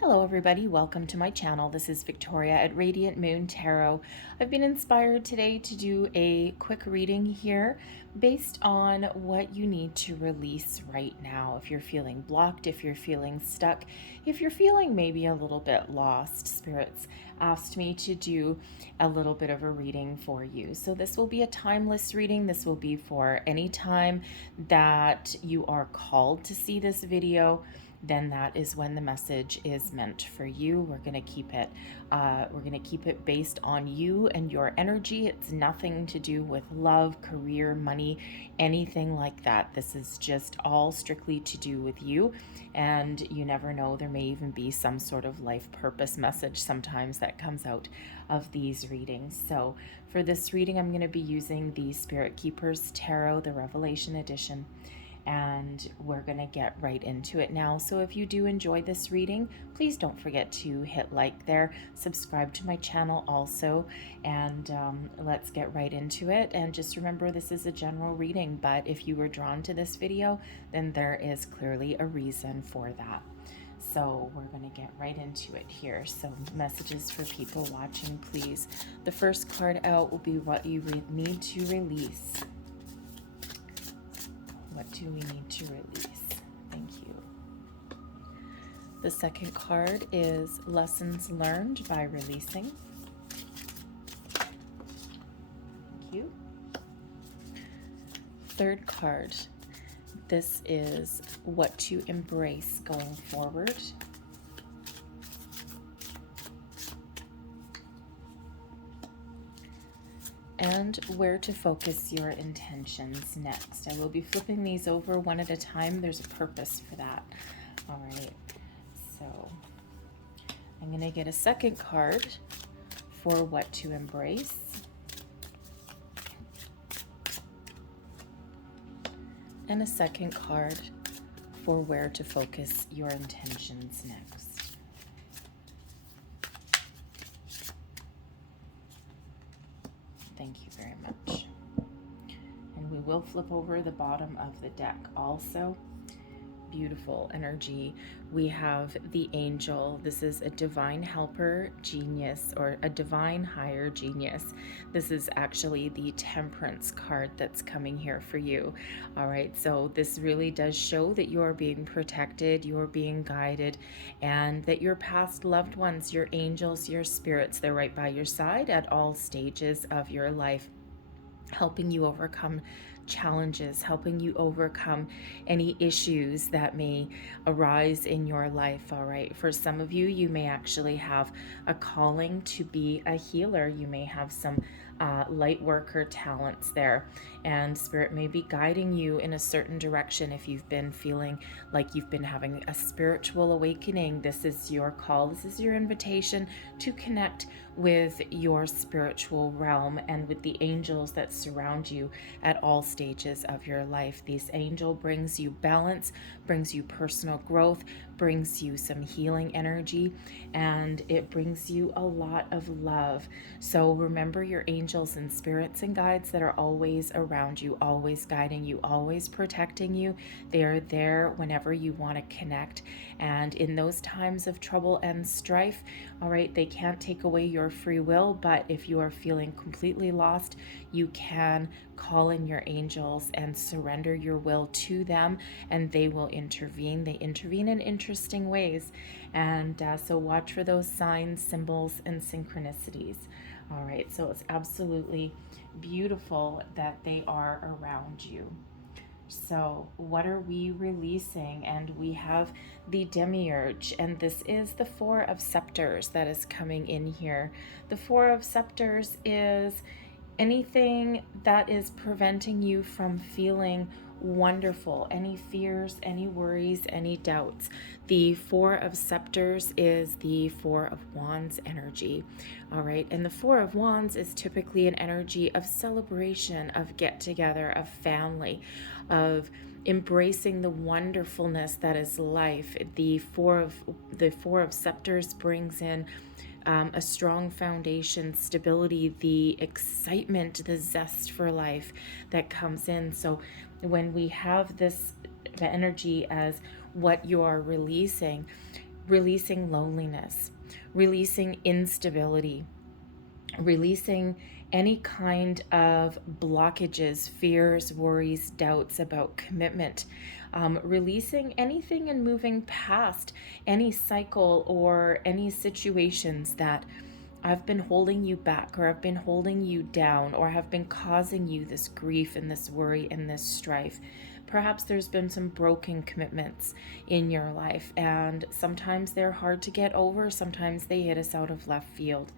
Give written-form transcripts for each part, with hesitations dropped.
Hello everybody, welcome to my channel. This is Victoria at Radiant Moon Tarot. I've been inspired today to do a quick reading here based on what you need to release right now. If you're feeling blocked, if you're feeling stuck, if you're feeling maybe a little bit lost, spirits asked me to do a little bit of a reading for you. So this will be a timeless reading. This will be for any time that you are called to see this video. Then that is when the message is meant for you. We're going to keep it based on you and your energy. It's nothing to do with love, career, money, anything like that. This is just all strictly to do with you. And you never know, there may even be some sort of life purpose message sometimes that comes out of these readings. So for this reading, I'm going to be using the Spirit Keepers Tarot, the Revelation Edition. And we're going to get right into it now. So if you do enjoy this reading, please don't forget to hit like there, subscribe to my channel also, and let's get right into it. And just remember, this is a general reading, but if you were drawn to this video, then there is clearly a reason for that. So we're going to get right into it here. So messages for people watching, please. The first card out will be what you need to release. What do we need to release? Thank you. The second card is Lessons Learned by Releasing. Thank you. Third card. This is What to Embrace Going Forward. And where to focus your intentions next. I will be flipping these over one at a time. There's a purpose for that. All right, so I'm going to get a second card for what to embrace. And a second card for where to focus your intentions next. Thank you very much. And we will flip over the bottom of the deck also. Beautiful energy. We have the angel. This is a divine helper genius, or a divine higher genius. This is actually the Temperance card that's coming here for you. All right, so this really does show that you are being protected, you are being guided, and that your past loved ones, your angels, your spirits, they're right by your side at all stages of your life, helping you overcome challenges, helping you overcome any issues that may arise in your life. All right, for some of you, you may actually have a calling to be a healer. You may have some light worker talents there, and Spirit may be guiding you in a certain direction. If you've been feeling like you've been having a spiritual awakening, this is your call, this is your invitation to connect with your spiritual realm and with the angels that surround you at all stages of your life. This angel brings you balance, brings you personal growth, brings you some healing energy, and it brings you a lot of love. So remember your angels and spirits and guides that are always around you, always guiding you, always protecting you. They are there whenever you want to connect. And in those times of trouble and strife, all right, they can't take away your free will, but if you are feeling completely lost, you can call in your angels and surrender your will to them, and they will intervene. They intervene in interesting ways, and so watch for those signs, symbols, and synchronicities. All right, so it's absolutely beautiful that they are around you. So what are we releasing? And we have the Demiurge, and this is the Four of Scepters that is coming in here. The Four of Scepters is anything that is preventing you from feeling wonderful, any fears, any worries, any doubts. The Four of Scepters is the Four of Wands energy. All right, and the Four of Wands is typically an energy of celebration, of get together, of family, of embracing the wonderfulness that is life. The Four of Scepters brings in a strong foundation, stability, the excitement, the zest for life that comes in. So when we have this, the energy as what you are releasing, releasing loneliness, releasing instability, releasing any kind of blockages, fears, worries, doubts about commitment, releasing anything and moving past any cycle or any situations that have been holding you back or have been holding you down or have been causing you this grief and this worry and this strife. Perhaps there's been some broken commitments in your life, and sometimes they're hard to get over. Sometimes they hit us out of left field.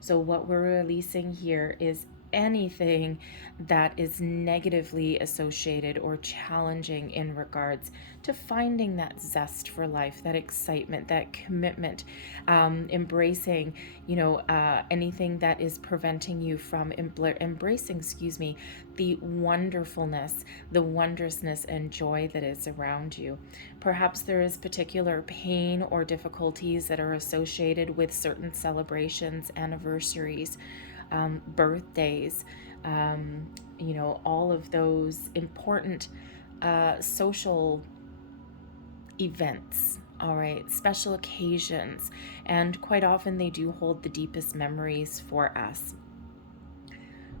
So what we're releasing here is anything that is negatively associated or challenging in regards to finding that zest for life, that excitement, that commitment, embracing, anything that is preventing you from embracing, the wonderfulness, the wondrousness and joy that is around you. Perhaps there is particular pain or difficulties that are associated with certain celebrations, anniversaries, birthdays, all of those important social events, all right, special occasions, and quite often they do hold the deepest memories for us.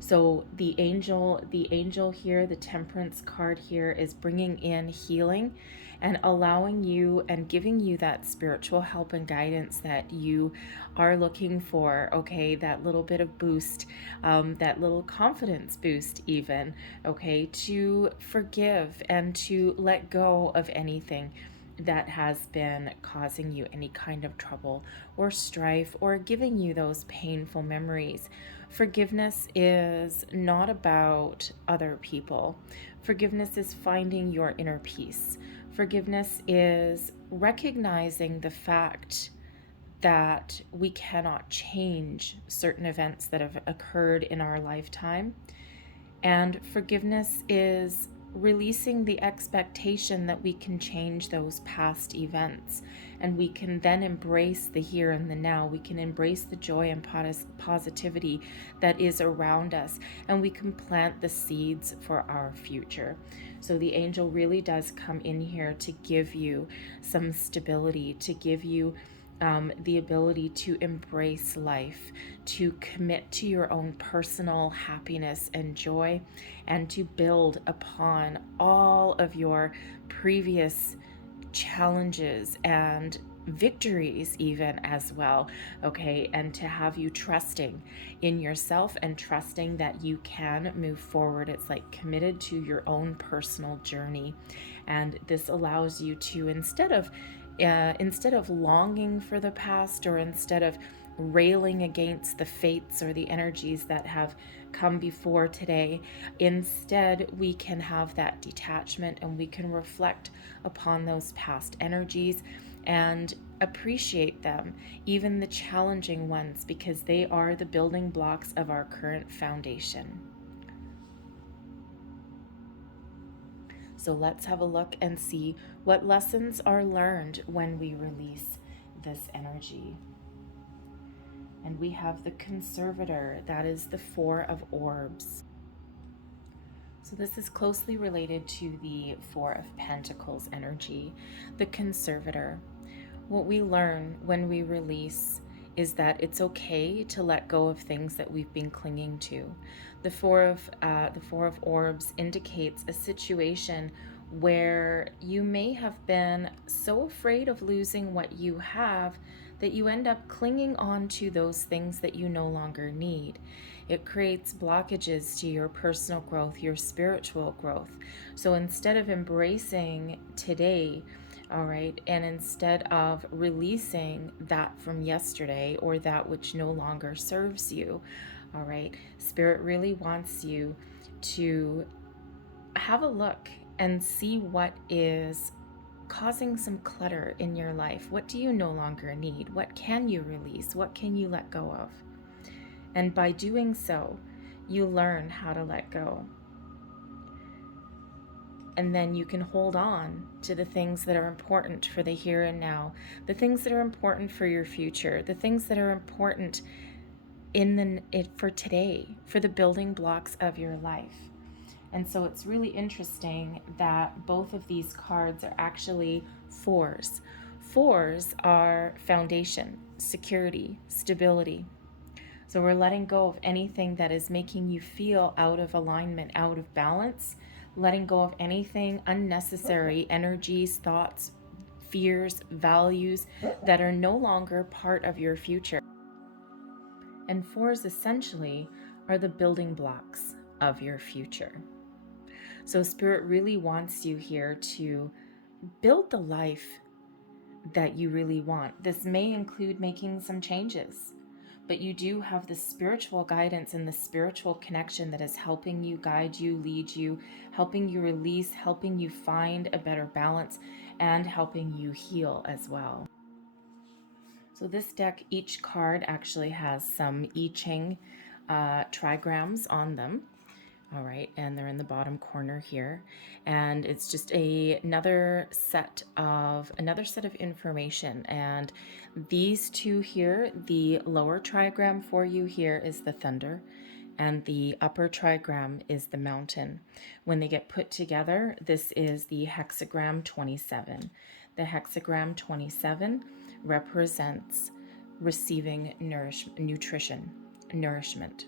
So the angel here, the Temperance card here, is bringing in healing and allowing you and giving you that spiritual help and guidance that you are looking for, okay? That little bit of boost, that little confidence boost even, okay? To forgive and to let go of anything that has been causing you any kind of trouble or strife or giving you those painful memories. Forgiveness is not about other people. Forgiveness is finding your inner peace. Forgiveness is recognizing the fact that we cannot change certain events that have occurred in our lifetime. And forgiveness is releasing the expectation that we can change those past events, and we can then embrace the here and the now. We can embrace the joy and positivity that is around us, and we can plant the seeds for our future. So the angel really does come in here to give you some stability, to give you the ability to embrace life, to commit to your own personal happiness and joy, and to build upon all of your previous challenges and victories even as well, okay? And to have you trusting in yourself and trusting that you can move forward. It's like committed to your own personal journey. And this allows you to, instead of longing for the past, or instead of railing against the fates or the energies that have come before today, instead we can have that detachment and we can reflect upon those past energies and appreciate them, even the challenging ones, because they are the building blocks of our current foundation. So let's have a look and see what lessons are learned when we release this energy. And we have the Conservator, that is the Four of Orbs. So this is closely related to the Four of Pentacles energy. The Conservator. What we learn when we release is that it's okay to let go of things that we've been clinging to. The Four of Orbs indicates a situation where you may have been so afraid of losing what you have that you end up clinging on to those things that you no longer need. It creates blockages to your personal growth, your spiritual growth. So instead of embracing today, all right, and instead of releasing that from yesterday or that which no longer serves you, all right, Spirit really wants you to have a look and see what is causing some clutter in your life. What do you no longer need? What can you release? What can you let go of? And by doing so, you learn how to let go. And then you can hold on to the things that are important for the here and now, the things that are important for your future, the things that are important for today, for the building blocks of your life. And so it's really interesting that both of these cards are actually fours Fours are foundation, security, stability. So we're letting go of anything that is making you feel out of alignment, out of balance, letting go of anything unnecessary, energies, thoughts, fears, values that are no longer part of your future. And fours essentially are the building blocks of your future. So Spirit really wants you here to build the life that you really want. This may include making some changes, but you do have the spiritual guidance and the spiritual connection that is helping you, guide you, lead you, helping you release, helping you find a better balance, and helping you heal as well. So this deck, each card actually has some I Ching trigrams on them. All right, and they're in the bottom corner here, and it's just another set of information. And these two here, the lower trigram for you here is the thunder, and the upper trigram is the mountain. When they get put together, this is the hexagram 27. The hexagram 27 represents receiving nourishment.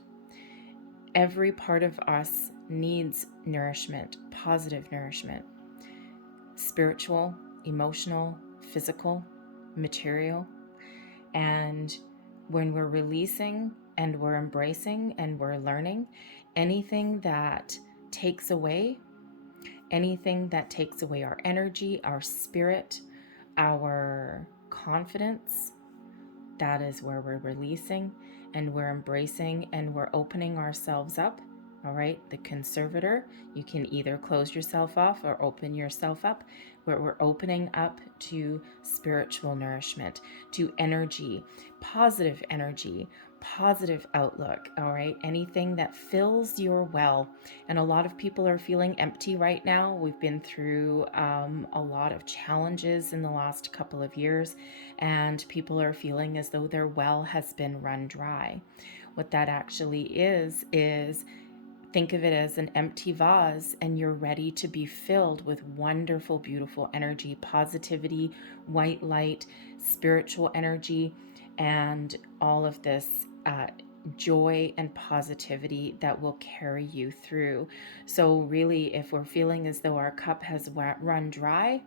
Every part of us needs nourishment, positive nourishment, spiritual, emotional, physical, material. And when we're releasing and we're embracing and we're learning, anything that takes away our energy, our spirit, our confidence, that is where we're releasing and we're embracing and we're opening ourselves up. All right, the conservator, you can either close yourself off or open yourself up, where we're opening up to spiritual nourishment, to energy, positive outlook. All right, anything that fills your well. And a lot of people are feeling empty right now. We've been through a lot of challenges in the last couple of years, and people are feeling as though their well has been run dry. What that actually is think of it as an empty vase, and you're ready to be filled with wonderful, beautiful energy, positivity, white light, spiritual energy, and all of this joy and positivity that will carry you through. So really, if we're feeling as though our cup has run dry,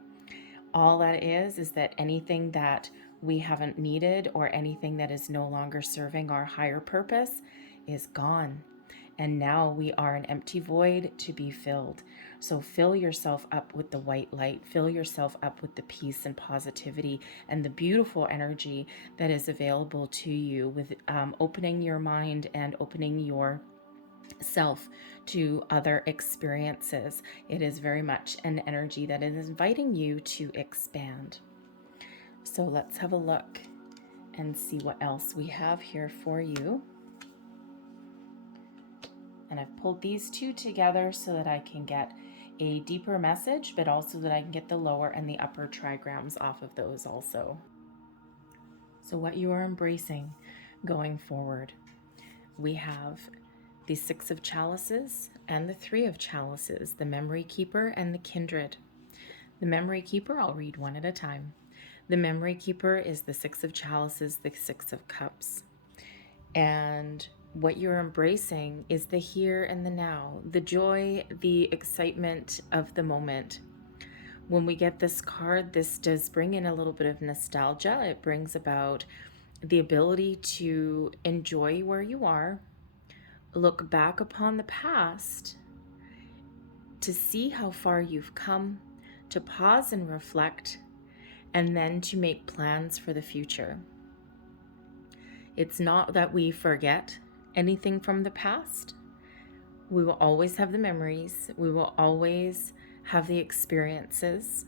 all that is that anything that we haven't needed or anything that is no longer serving our higher purpose is gone. And now we are an empty void to be filled. So fill yourself up with the white light, fill yourself up with the peace and positivity and the beautiful energy that is available to you, with opening your mind and opening your self to other experiences. It is very much an energy that is inviting you to expand. So let's have a look and see what else we have here for you. And I've pulled these two together so that I can get a deeper message, but also that I can get the lower and the upper trigrams off of those also. So what you are embracing going forward, we have the 6 of chalices and the 3 of chalices, the memory keeper and the kindred. The memory keeper, I'll read one at a time. The memory keeper is the 6 of chalices, the 6 of cups. And what you're embracing is the here and the now, the joy, the excitement of the moment. When we get this card, this does bring in a little bit of nostalgia. It brings about the ability to enjoy where you are, look back upon the past, to see how far you've come, to pause and reflect, and then to make plans for the future. It's not that we forget anything from the past. We will always have the memories. We will always have the experiences.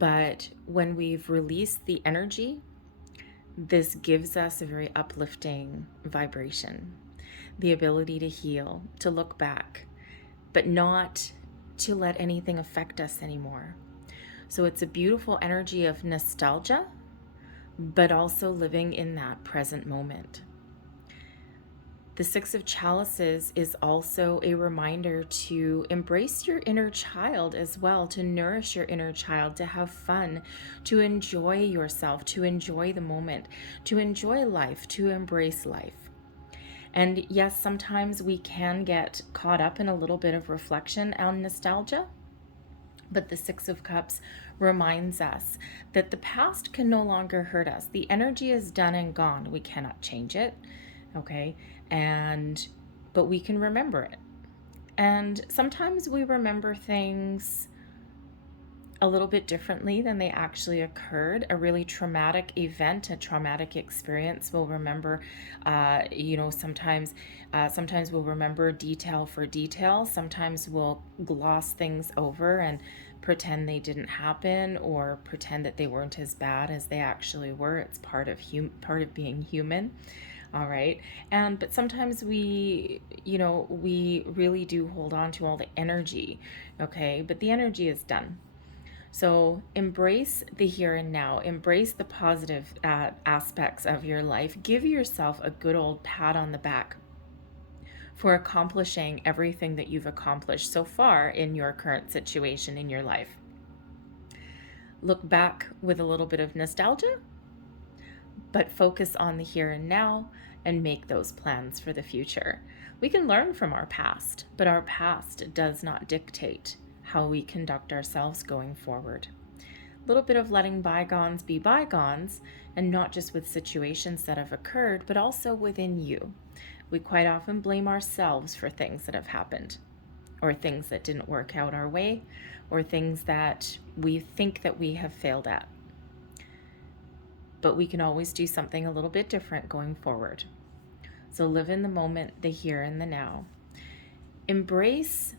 But when we've released the energy, this gives us a very uplifting vibration. The ability to heal, to look back, but not to let anything affect us anymore. So it's a beautiful energy of nostalgia, but also living in that present moment. The Six of Chalices is also a reminder to embrace your inner child as well, to nourish your inner child, to have fun, to enjoy yourself, to enjoy the moment, to enjoy life, to embrace life. And yes, sometimes we can get caught up in a little bit of reflection and nostalgia, but the Six of Cups reminds us that the past can no longer hurt us. The energy is done and gone. We cannot change it, okay? But we can remember it. And sometimes we remember things a little bit differently than they actually occurred. A really traumatic event, a traumatic experience, we'll remember, sometimes we'll remember detail for detail. Sometimes we'll gloss things over and pretend they didn't happen, or pretend that they weren't as bad as they actually were. It's part of being human. All right. But sometimes we really do hold on to all the energy. Okay. But the energy is done. So embrace the here and now, embrace the positive aspects of your life. Give yourself a good old pat on the back for accomplishing everything that you've accomplished so far in your current situation in your life. Look back with a little bit of nostalgia, but focus on the here and now and make those plans for the future. We can learn from our past, but our past does not dictate how we conduct ourselves going forward. A little bit of letting bygones be bygones, and not just with situations that have occurred, but also within you. We quite often blame ourselves for things that have happened, or things that didn't work out our way, or things that we think that we have failed at. But we can always do something a little bit different going forward. So live in the moment, the here and the now. Embrace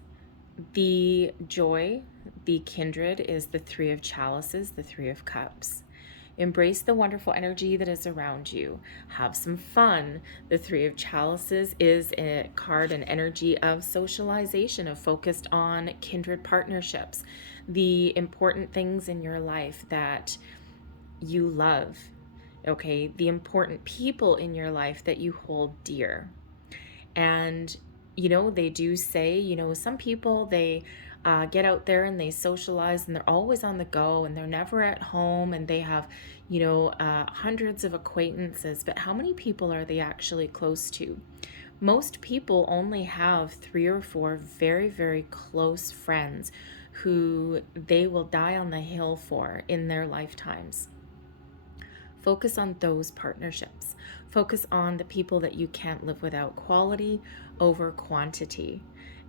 the joy. The Kindred is the Three of Chalices, the Three of Cups. Embrace the wonderful energy that is around you. Have some fun. The Three of Chalices is a card and energy of socialization, of focused on kindred partnerships, the important things in your life that you love, okay? The important people in your life that you hold dear. And they do say, some people, they get out there and they socialize and they're always on the go and they're never at home, and they have, hundreds of acquaintances. But how many people are they actually close to? Most people only have 3 or 4 very, very close friends who they will die on the hill for in their lifetimes. Focus on those partnerships. Focus on the people that you can't live without. Quality over quantity.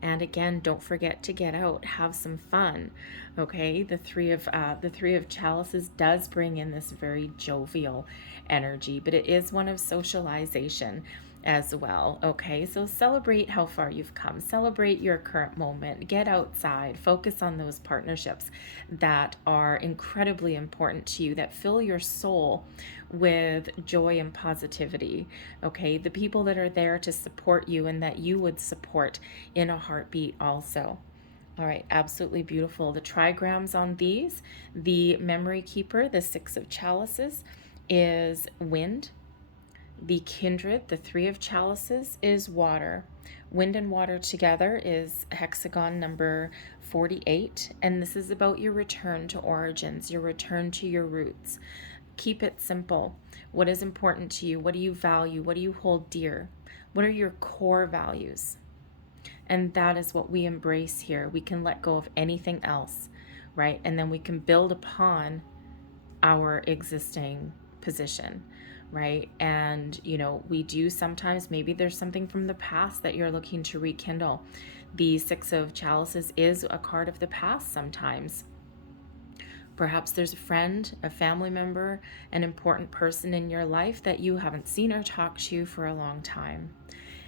And again, don't forget to get out, have some fun. Okay, the three of Chalices does bring in this very jovial energy, but it is one of socialization as well. Okay, so celebrate how far you've come, celebrate your current moment, get outside, focus on those partnerships that are incredibly important to you, that fill your soul with joy and positivity. Okay, the people that are there to support you and that you would support in a heartbeat also. All right, absolutely beautiful. The trigrams on these, the Memory Keeper, the Six of Chalices, is wind. The Kindred, the Three of Chalices, is water. Wind and water together is hexagon number 48. And this is about your return to origins, your return to your roots. Keep it simple. What is important to you? What do you value? What do you hold dear? What are your core values? And that is what we embrace here. We can let go of anything else, right? And then we can build upon our existing position, right? And, we do sometimes, maybe there's something from the past that you're looking to rekindle. The Six of Chalices is a card of the past sometimes. Perhaps there's a friend, a family member, an important person in your life that you haven't seen or talked to for a long time.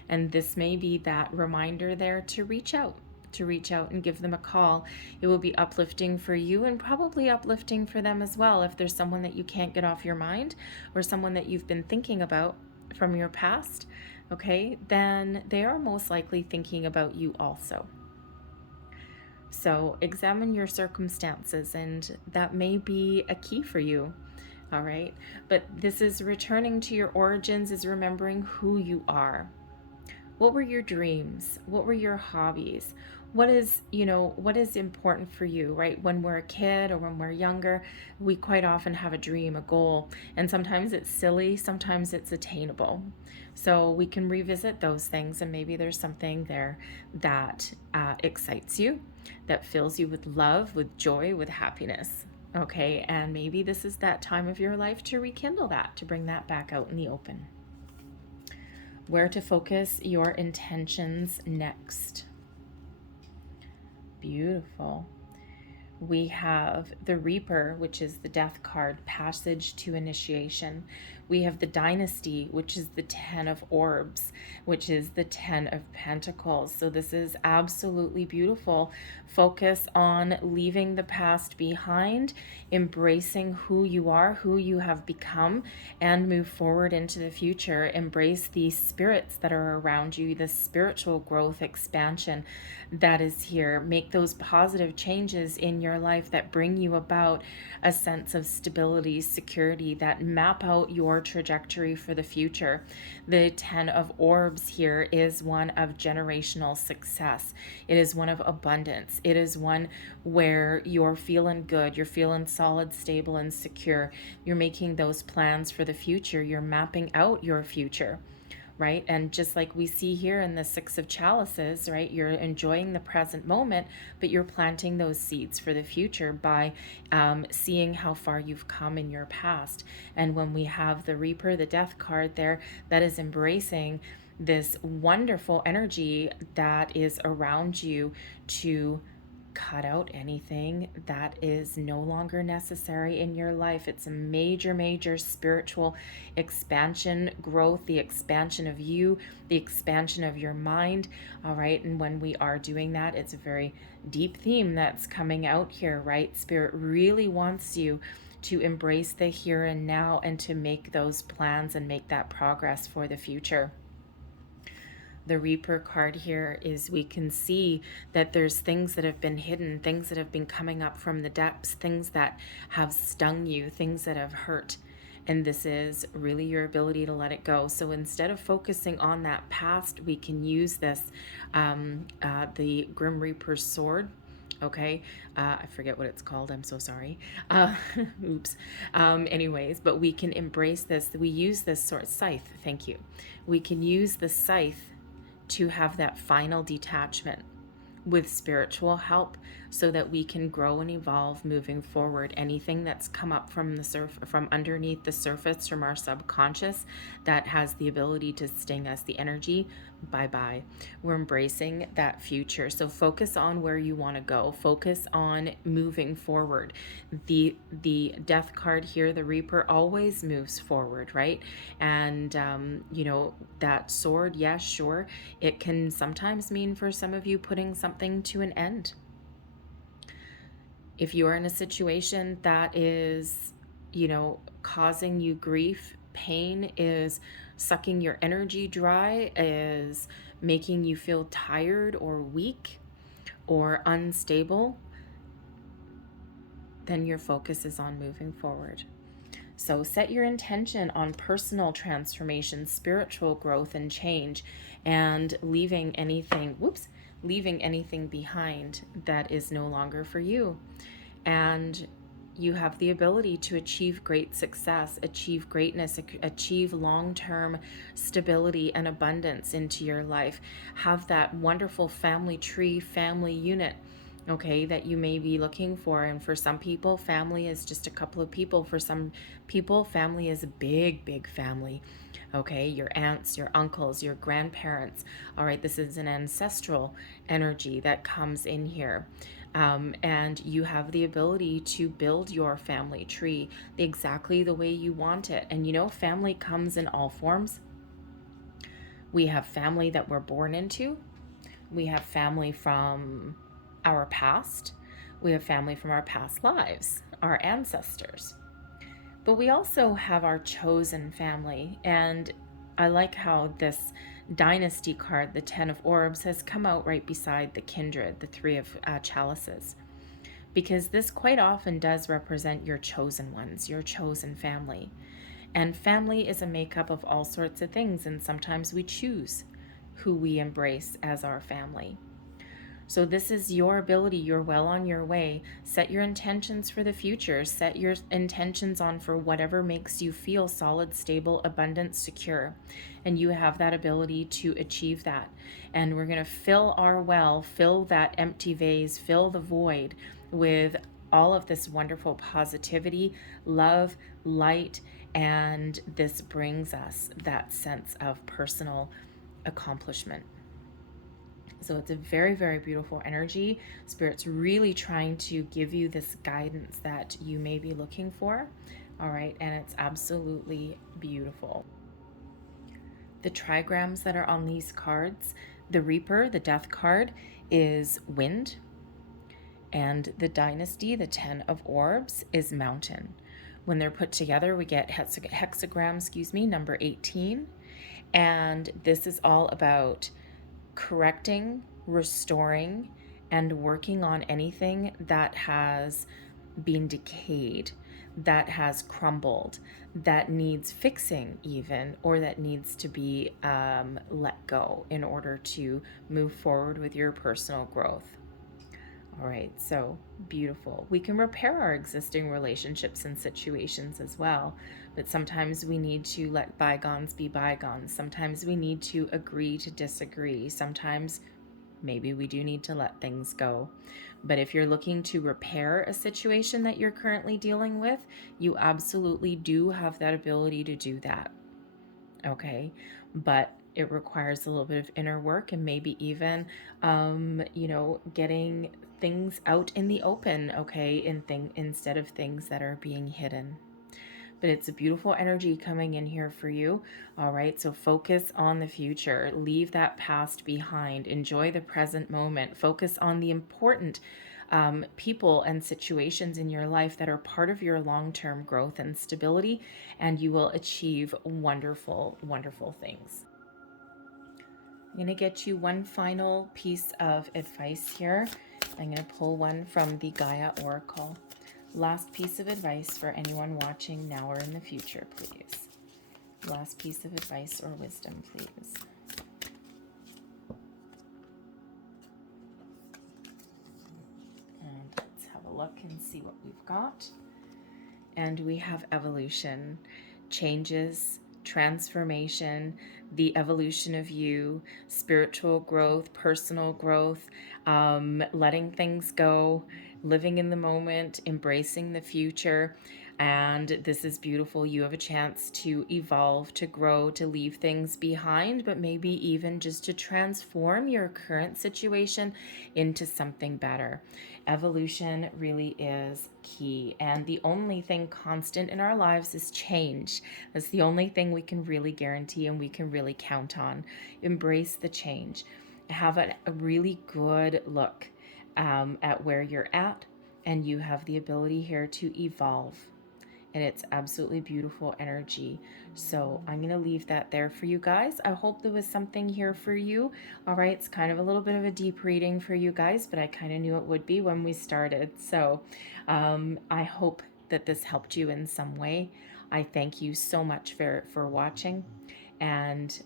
And this may be that reminder there to reach out and give them a call. It will be uplifting for you and probably uplifting for them as well. If there's someone that you can't get off your mind, or someone that you've been thinking about from your past, okay, then they are most likely thinking about you also. So examine your circumstances, and that may be a key for you. All right. But this is returning to your origins, is remembering who you are. What were your dreams? What were your hobbies? What is, what is important for you, right? When we're a kid or when we're younger, we quite often have a dream, a goal, and sometimes it's silly, sometimes it's attainable. So we can revisit those things, and maybe there's something there that excites you, that fills you with love, with joy, with happiness. Okay, and maybe this is that time of your life to rekindle that, to bring that back out in the open. Where to focus your intentions next. Beautiful. We have the Reaper, which is the Death card, passage to initiation. We have the Dynasty, which is the 10 of Orbs, which is the 10 of Pentacles. So this is absolutely beautiful. Focus on leaving the past behind, embracing who you are, who you have become, and move forward into the future. Embrace the spirits that are around you, the spiritual growth, expansion that is here. Make those positive changes in your life that bring you about a sense of stability, security, that map out your trajectory for the future. The 10 of Orbs here is one of generational success. It is one of abundance. It is one where you're feeling good, you're feeling solid, stable, and secure. You're making those plans for the future. You're mapping out your future. Right? And just like we see here in the 6 of Chalices, right? You're enjoying the present moment, but you're planting those seeds for the future by seeing how far you've come in your past. And when we have the Reaper, the Death card there, that is embracing this wonderful energy that is around you to cut out anything that is no longer necessary in your life. It's a major, major spiritual expansion, growth, the expansion of you, the expansion of your mind. All right. And when we are doing that, it's a very deep theme that's coming out here, right? Spirit really wants you to embrace the here and now and to make those plans and make that progress for the future. The Reaper card here is we can see that there's things that have been hidden, things that have been coming up from the depths, things that have stung you, things that have hurt. And this is really your ability to let it go. So instead of focusing on that past, we can use this, the Grim Reaper's sword. Okay, I forget what it's called. I'm so sorry. Oops. Anyways, but we can embrace this. We use this sword, scythe. Thank you. We can use the scythe to have that final detachment with spiritual help so that we can grow and evolve moving forward. Anything that's come up from the from underneath the surface, from our subconscious, that has the ability to sting us, the energy, bye-bye. We're embracing that future. So focus on where you want to go. Focus on moving forward. The Death card here, the Reaper, always moves forward, right? And that sword, yes, sure, it can sometimes mean for some of you putting something to an end. If you're in a situation that is, causing you grief, pain, is sucking your energy dry, is making you feel tired or weak or unstable, then your focus is on moving forward. So set your intention on personal transformation, spiritual growth and change, and leaving anything behind that is no longer for you. And you have the ability to achieve great success, achieve greatness, achieve long-term stability and abundance into your life. Have that wonderful family tree, family unit, okay, that you may be looking for. And for some people, family is just a couple of people. For some people, family is a big, big family. Okay, your aunts, your uncles, your grandparents. All right, this is an ancestral energy that comes in here. And you have the ability to build your family tree exactly the way you want it. And family comes in all forms. We have family that we're born into. We have family from our past. We have family from our past lives, our ancestors. But we also have our chosen family. And I like how this Dynasty card, the 10 of Orbs, has come out right beside the Kindred, the 3 of Chalices. Because this quite often does represent your chosen ones, your chosen family. And family is a makeup of all sorts of things. And sometimes we choose who we embrace as our family. So this is your ability. You're well on your way. Set your intentions for the future. Set your intentions on for whatever makes you feel solid, stable, abundant, secure. And you have that ability to achieve that. And we're going to fill our well, fill that empty vase, fill the void with all of this wonderful positivity, love, light, and this brings us that sense of personal accomplishment. So it's a very, very beautiful energy. Spirit's really trying to give you this guidance that you may be looking for. All right, and it's absolutely beautiful. The trigrams that are on these cards, the Reaper, the Death card, is wind. And the Dynasty, the 10 of Orbs, is mountain. When they're put together, we get hexagram, number 18. And this is all about correcting, restoring, and working on anything that has been decayed, that has crumbled, that needs fixing even, or that needs to be let go in order to move forward with your personal growth. All right, so beautiful. We can repair our existing relationships and situations as well, but sometimes we need to let bygones be bygones. Sometimes we need to agree to disagree. Sometimes maybe we do need to let things go. But if you're looking to repair a situation that you're currently dealing with, you absolutely do have that ability to do that. Okay, but it requires a little bit of inner work and maybe even, getting things out in the open, okay, instead of things that are being hidden. But it's a beautiful energy coming in here for you. All right, so focus on the future. Leave that past behind. Enjoy the present moment. Focus on the important people and situations in your life that are part of your long-term growth and stability, and you will achieve wonderful, wonderful things. I'm going to get you one final piece of advice here. I'm going to pull one from the Gaia Oracle. Last piece of advice for anyone watching now or in the future, please. Last piece of advice or wisdom, please. And let's have a look and see what we've got. And we have evolution, changes, transformation, the evolution of you, spiritual growth, personal growth, letting things go, living in the moment, embracing the future. And this is beautiful. You have a chance to evolve, to grow, to leave things behind, but maybe even just to transform your current situation into something better. Evolution really is key. And the only thing constant in our lives is change. That's the only thing we can really guarantee and we can really count on. Embrace the change. Have a really good look at where you're at, and you have the ability here to evolve. And it's absolutely beautiful energy. So I'm going to leave that there for you guys. I hope there was something here for you. All right, it's kind of a little bit of a deep reading for you guys, but I kind of knew it would be when we started. So I hope that this helped you in some way. I thank you so much for watching, and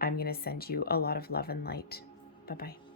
I'm going to send you a lot of love and light. Bye-bye.